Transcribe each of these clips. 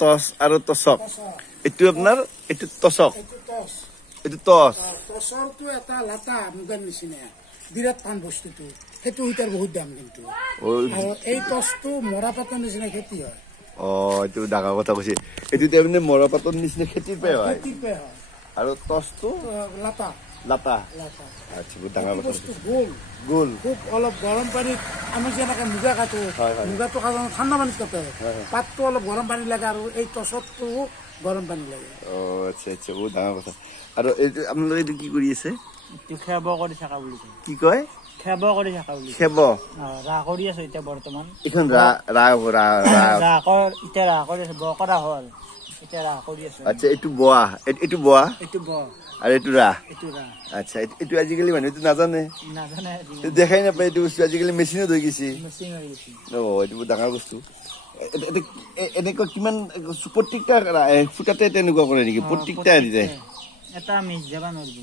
toss আৰু টসক এইটো আপোনাৰ এইটো টসক এইটো টস এইটো টস টসৰটো এটা লাটা মুগাৰ নিচিনা বিৰাট টান বস্তুটো সেইটো হিটাৰ বহুত দাম কিন্তু আৰু এই টসটো মৰাপাতৰ নিচিনা খেতি হয় এইটো ডাঙৰ কথা কৈছে এইটো তাৰমানে মৰাপাতৰ নিচিনা খেতিৰ পৰাই হয় আৰু টসটো লাটা লাটা লাটা আচ্ছা বহুত ডাঙৰ কথা বস্তু গোল গোল খুব অলপ গৰম পানীত আমি যেনেকৈ মুগা কাটো মুগাটো সাধাৰণতে ঠাণ্ডা পানীত কাটে পাতটো অলপ গৰম পানী লাগে আৰু এই টচতটো গৰম পানী লাগে আচ্ছা আচ্ছা বহুত ডাঙৰ কথা আৰু এইটো আপোনালোকে এইটো কি কৰি আছে খেব কৰি থকা বুলি কি কয় খেব কৰি থকা বুলি খেব ৰাহ কৰি আছো এতিয়া বৰ্তমান এইখন ৰাহ এতিয়া ৰাহ কৰি আছো ব কৰা হ'ল এতিয়া ৰাহ কৰি আছো আচ্ছা এইটো বোৱা এইটো বোৱা এইটো ব আৰু এইটো ৰাহ এইটো ৰাহ আচ্ছা এইটো আজিকালি মানুহেতো নাজানে নাজানে দেখাই নাপায় এইটো বস্তু আজিকালি মেচিনত হৈ গৈছে মেচিন হৈ গৈছে এইটো বহুত ডাঙৰ বস্তু এনেকুৱা কিমান প্ৰত্যেকটা ফুটাতে তেনেকুৱা কৰে নেকি প্ৰত্যেকটা হেৰিতে এটা মিছ যাব নোৱাৰিব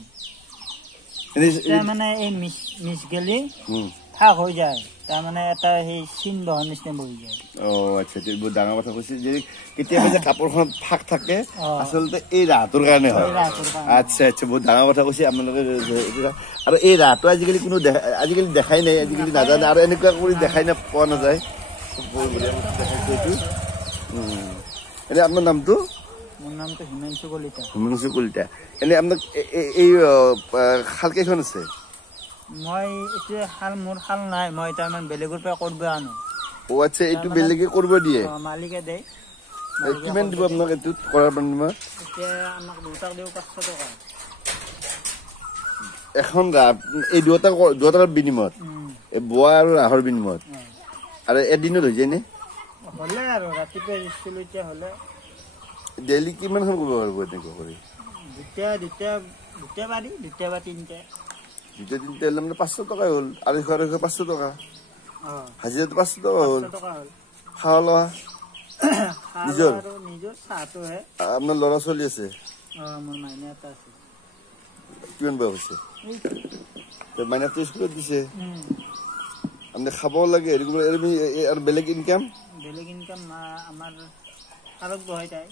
মানে এই মিছ গেলি ফাক হৈ যায় তাৰমানে এটা সেই চিন বহৰ নিচিনা বহি যায় আচ্ছা এইটো বহুত ডাঙৰ কথা কৈছে যে কেতিয়াবা যে কাপোৰখনত ফাক থাকে আচলতে এই ৰাহটোৰ কাৰণে হয় আচ্ছা আচ্ছা বহুত ডাঙৰ কথা কৈছে আপোনালোকে আৰু এই ৰাহটো আজিকালি কোনো আজিকালি দেখাই নাই আজিকালি নাজানে আৰু এনেকুৱা কৰি দেখাই পোৱা নাযায় এনে আপোনাৰ নামটো মোৰ নামটো হিমাংশু কলিতা হিমাংশু কলিতা এনে আপোনাক এই শাল কেইখন আছে মই এতিয়া শাল মোৰ শাল নাই মই তাৰমানে বেলেগৰ পৰা কৰিব আনো আচ্ছা এইটো বেলেগে কৰিব দিয়ে মালিকে দে কিমান দিব আপোনাক এইটোত কৰাৰ বিনিময়ত এতিয়া আমাক দুটাক দিওঁ 500 টকা এখন এই দুটাৰ বিনিময়ত এই বোৱা আৰু ৰাহৰ বিনিময়ত আৰু এদিনত হৈ যায় নে হ'লে আৰু ৰাতিপুৱা স্কুল এতিয়া হ'লে ডেইলি কিমানখন কৰিব পাৰিব এনেকুৱা কৰি দুটা বাৰী দুটা বা তিনিটা দুটা তিনিটা হ'লে মানে 500 টকাই হ'ল 250 500 টকা হাজিৰাটো 500 টকা হ'ল খাৱা লোৱা নিজৰ চাহটোহে আপোনাৰ ল'ৰা ছোৱালী আছে মোৰ মাইনা এটা আছে কিমান বয়স হৈছে মাইনাটো স্কুলত দিছে আপুনি খাব লাগে আৰু বেলেগ ইনকাম আমাৰ আৰক বহাই যায়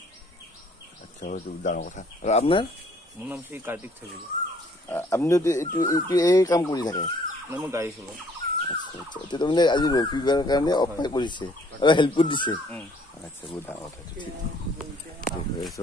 আচ্ছা সেইটো ডাঙৰ কথা আৰু আপোনাৰ মোৰ নাম শ্ৰী কাৰ্তিক থাকিব আপুনি এইটো এই কাম কৰি থাকে মই গাড়ী চলাওঁ আচ্ছা আচ্ছা এতিয়া তাৰমানে আজি ৰবিবাৰৰ কাৰণে অফাৰ কৰিছে আৰু হেল্প কৰি দিছে আচ্ছা বহুত ডাঙৰ কথা ঠিক আছে